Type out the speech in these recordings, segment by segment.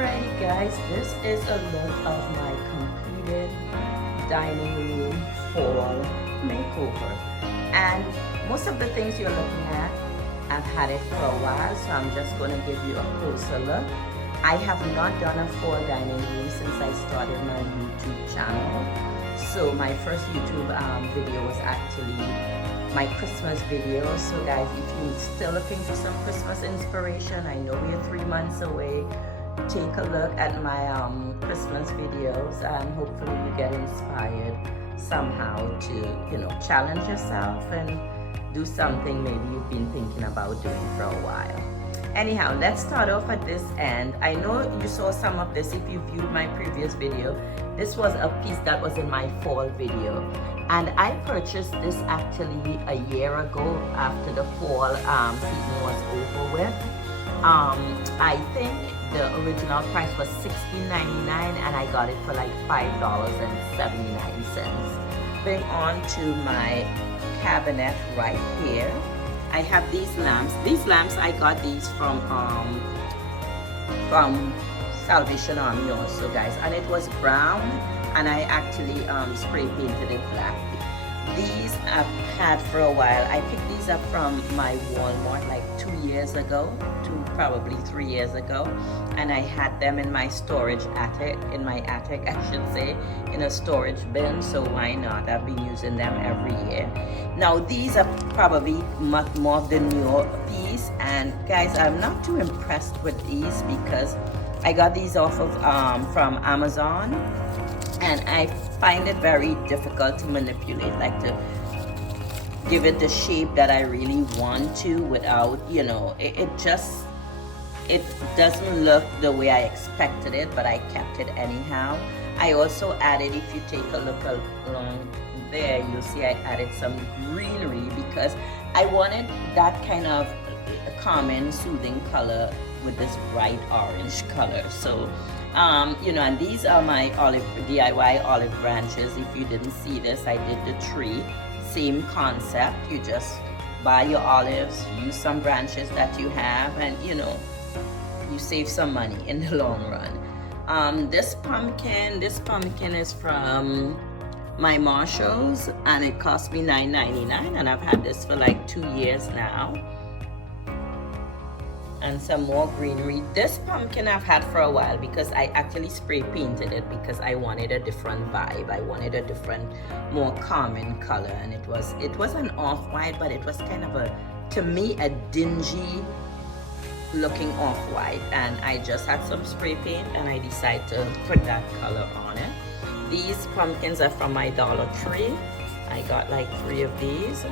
Alrighty guys, this is a look of my completed dining room fall makeover. And most of the things you're looking at, I've had it for a while, so I'm just going to give you a closer look. I have not done a fall dining room since I started my YouTube channel. So my first YouTube video was actually my Christmas video. So guys, if you're still looking for some Christmas inspiration, I know we're 3 months away. Take a look at my Christmas videos and hopefully you get inspired somehow to challenge yourself and do something maybe you've been thinking about doing for a while. Anyhow, let's start off at this end. I know you saw some of this if you viewed my previous video. This was a piece that was in my fall video, and I purchased this actually a year ago after the fall season was over with. I think the original price was $16.99 and I got it for like $5.79. Moving on to my cabinet right here. I have these lamps. These lamps, I got these from Salvation Army also, guys, and it was brown, and I actually spray painted it black. These I've had for a while. I picked these up from my Walmart like 2 years ago, probably 3 years ago, and I had them in my storage attic, I should say, in a storage bin, so why not? I've been using them every year. Now these are probably much more of the newer piece, and guys, I'm not too impressed with these because I got these off of from Amazon, and I find it very difficult to manipulate, like to give it the shape that I really want to without, it doesn't look the way I expected it, but I kept it anyhow. I also added, if you take a look along there, you'll see I added some greenery because I wanted that kind of common, soothing color with this bright orange color. So, and these are my DIY olive branches. If you didn't see this, I did the tree. Same concept. You just buy your olives, use some branches that you have, and you save some money in the long run. This pumpkin is from my Marshalls, and it cost me $9.99, and I've had this for like 2 years now. And some more greenery. This pumpkin I've had for a while because I actually spray painted it because I wanted a different vibe. I wanted a different, more common color, and it was an off-white, but it was kind of to me, a dingy looking off-white, and I just had some spray paint and I decided to put that color on it. These pumpkins are from my Dollar Tree. I got like 3 of these.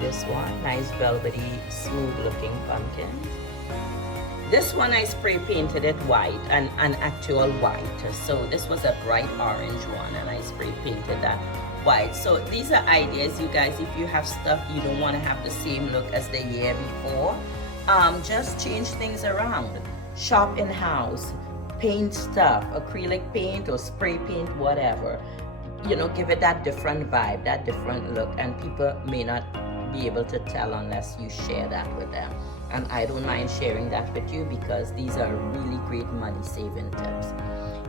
This one, nice velvety, smooth looking pumpkin. This one I spray painted it white, an actual white. So this was a bright orange one, and I spray painted that white. So these are ideas, you guys. If you have stuff you don't want to have the same look as the year before, just change things around. Shop in house, paint stuff, acrylic paint or spray paint, whatever. Give it that different vibe, that different look, and people may not be able to tell unless you share that with them. And I don't mind sharing that with you because these are really great money saving tips.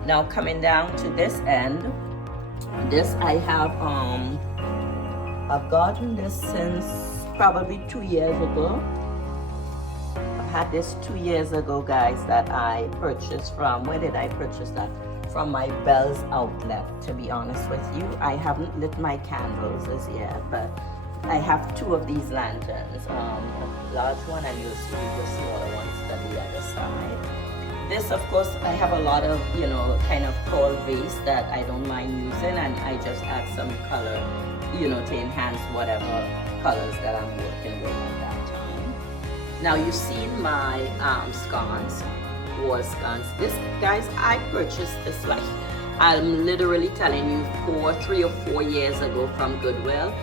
Now coming down to this end, this I have I've gotten this since probably 2 years ago. I had this 2 years ago, guys, that I purchased from, where did I purchase that? From my Bell's outlet, to be honest with you. I haven't lit my candles as yet, but I have 2 of these lanterns, a large one, and you'll see the smaller ones to the other side. This, of course, I have a lot of, kind of tall vase that I don't mind using, and I just add some color, to enhance whatever colors that I'm working with at that time. Now, you've seen my scones, wall scones. This, guys, I purchased this like, I'm literally telling you, 3 or 4 years ago from Goodwill.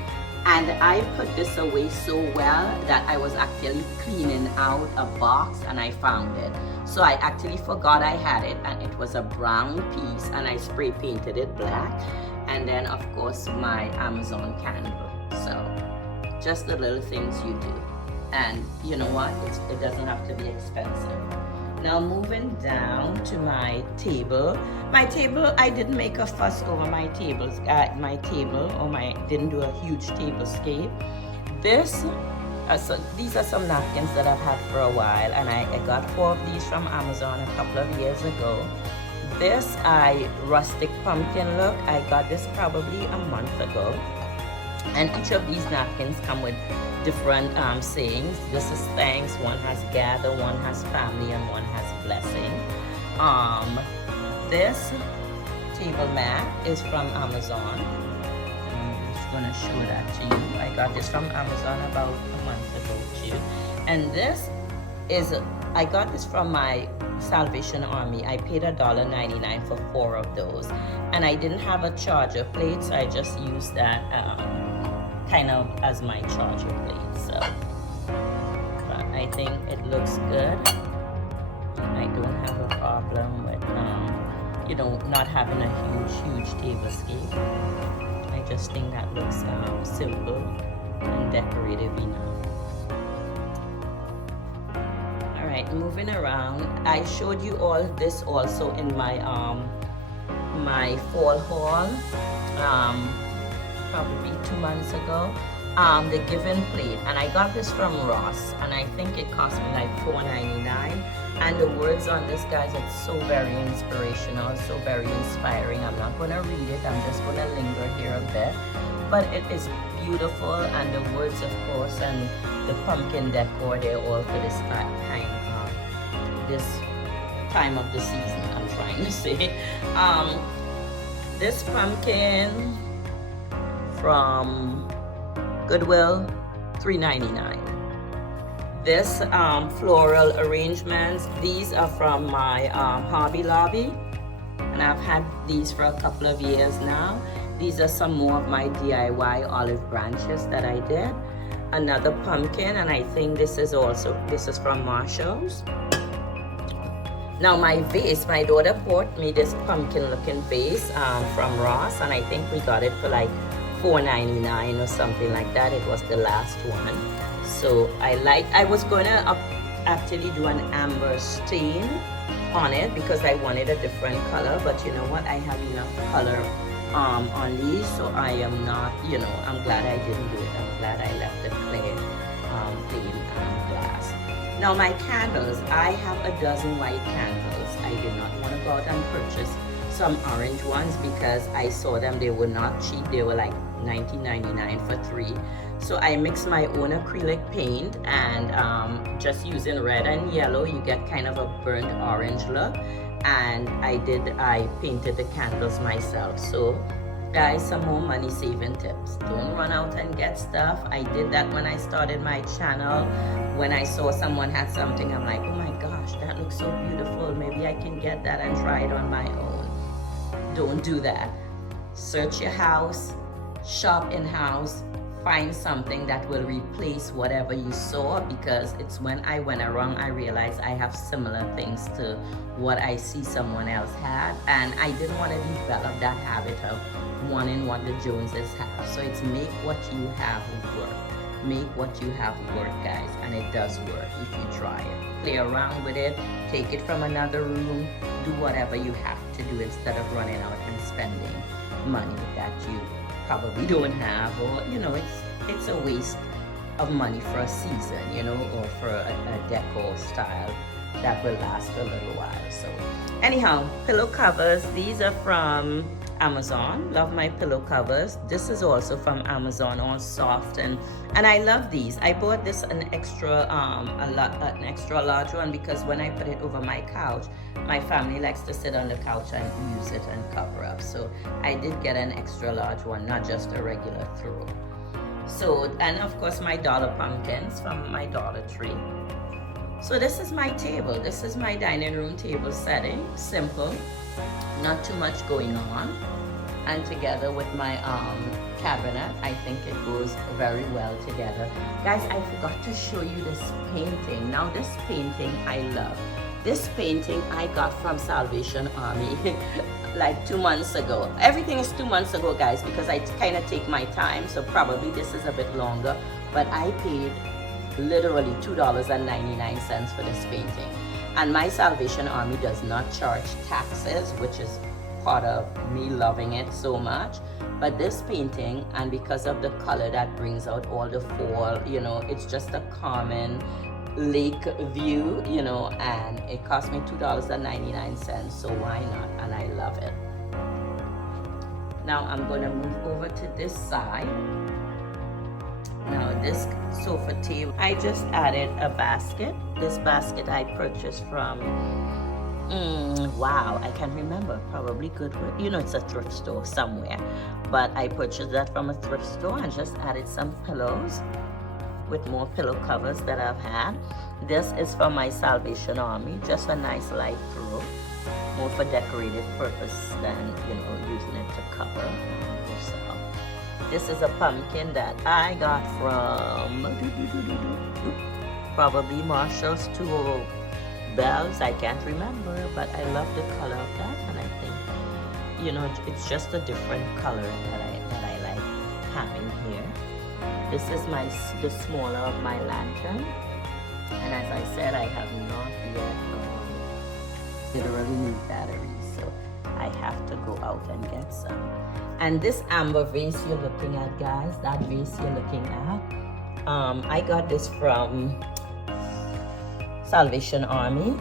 And I put this away so well that I was actually cleaning out a box and I found it. So I actually forgot I had it, and it was a brown piece, and I spray painted it black. And then of course my Amazon candle. So just the little things you do. And you know what? It doesn't have to be expensive. Now moving down to my table. My table, I didn't make a fuss over my tables. Didn't do a huge table scape. These are some napkins that I've had for a while, and I got 4 of these from Amazon a couple of years ago. This rustic pumpkin look. I got this probably a month ago, and each of these napkins come with different sayings. This is thanks, one has gather, one has family, and one has blessing. This table mat is from Amazon. I'm just gonna show that to you. I got this from Amazon about a month ago too. And this is, I got this from my Salvation Army. I paid $1.99 for 4 of those. And I didn't have a charger plate, so I just used that kind of as my charger plate. So but I think it looks good. I don't have a problem with not having a huge table scape. I just think that looks simple and decorative enough. Alright, moving around, I showed you all this also in my my fall haul probably 2 months ago. The Given plate, and I got this from Ross, and I think it cost me like $4.99. And the words on this, guys, it's so very inspirational, so very inspiring. I'm not going to read it, I'm just going to linger here a bit, but it is beautiful, and the words, of course, and the pumpkin decor, they're all for this time of the season, I'm trying to say. This pumpkin from Goodwill, $3.99. This floral arrangements, these are from my Hobby Lobby, and I've had these for a couple of years now. These are some more of my DIY olive branches that I did. Another pumpkin, and I think this is from Marshall's. Now my vase, my daughter bought me this pumpkin looking vase from Ross, and I think we got it for like $4.99 or something like that. It was the last one. So I was going to actually do an amber stain on it because I wanted a different color, but you know what, I have enough color on these, so I am not, I'm glad I didn't do it. I'm glad I left the clear plain glass. Now my candles, I have a dozen white candles. I did not want to go out and purchase some orange ones because I saw them, they were not cheap. They were like $19.99 for 3. So I mixed my own acrylic paint, and just using red and yellow, you get kind of a burnt orange look. And I painted the candles myself. So guys, some more money saving tips. Don't run out and get stuff. I did that when I started my channel. When I saw someone had something, I'm like, oh my gosh, that looks so beautiful. Maybe I can get that and try it on my own. Don't do that. Search your house, shop in-house, find something that will replace whatever you saw, because it's when I went around I realized I have similar things to what I see someone else had, and I didn't want to develop that habit of wanting what the Joneses have. So it's make what you have work. Make what you have work, guys, and it does work if you try it. Play around with it, take it from another room, do whatever you have to do instead of running out and spending money that you probably don't have, or it's a waste of money for a season, or for a decor style that will last a little while. So anyhow, pillow covers, these are from Amazon. Love my pillow covers. This is also from Amazon, all soft, and I love these. I bought this an extra large one because when I put it over my couch, my family likes to sit on the couch and use it and cover up. So I did get an extra large one, not just a regular throw. So, and of course my dollar pumpkins from my Dollar Tree. So this is my table. This is my dining room table setting. Simple, not too much going on. And together with my cabinet, I think it goes very well together. Guys, I forgot to show you this painting. Now this painting I love. This painting I got from Salvation Army like 2 months ago. Everything is 2 months ago, guys, because I kind of take my time. So probably this is a bit longer, but I paid literally $2.99 for this painting. And my Salvation Army does not charge taxes, which is part of me loving it so much. But this painting, and because of the color that brings out all the fall, you know, it's just a common lake view, you know, and it cost me $2.99, so why not? And I love it. Now I'm going to move over to this side. Now this sofa table, I just added a basket. This basket I purchased from, wow, I can't remember, probably Goodwill. You know, it's a thrift store somewhere. But I purchased that from a thrift store and just added some pillows with more pillow covers that I've had. This is for my Salvation Army, just a nice light throw, more for decorative purpose than, you know, using it to cover yourself. This is a pumpkin that I got from probably Marshall's to Bells, I can't remember, but I love the color of that, and I think, you know, it's just a different color that I like having here. This is the smaller of my lantern, and as I said, I have not yet literally need batteries, so I have to go out and get some. And this amber vase you're looking at, guys, that vase you're looking at, I got this from Salvation Army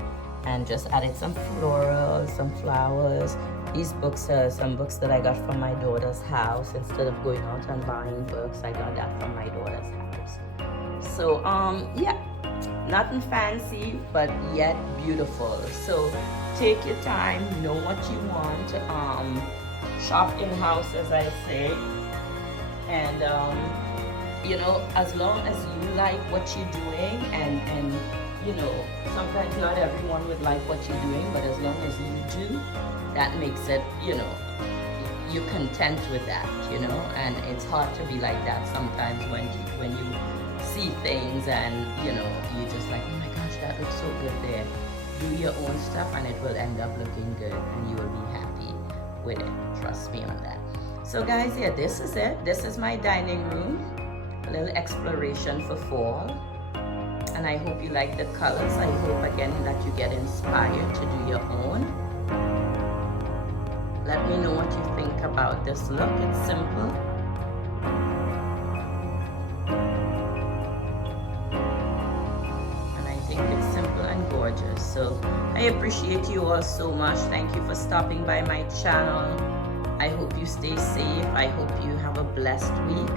and just added some florals, some flowers. These books are some books that I got from my daughter's house. Instead of going out and buying books, I got that from my daughter's house. So yeah, nothing fancy, but yet beautiful. So take your time, know what you want, shop in-house, as I say, and you know, as long as you like what you're doing, and you know, sometimes not everyone would like what you're doing, but as long as you do, that makes it, you know, you're content with that, you know. And it's hard to be like that sometimes when you see things and, you know, you just like, oh my gosh, that looks so good there. Do your own stuff and it will end up looking good and you will be happy with it. Trust me on that. So guys, yeah, this is it. This is my dining room. A little exploration for fall. And I hope you like the colors. I hope again that you get inspired to do your own. Let me know what you think about this look. It's simple. And I think it's simple and gorgeous. So I appreciate you all so much. Thank you for stopping by my channel. I hope you stay safe. I hope you have a blessed week.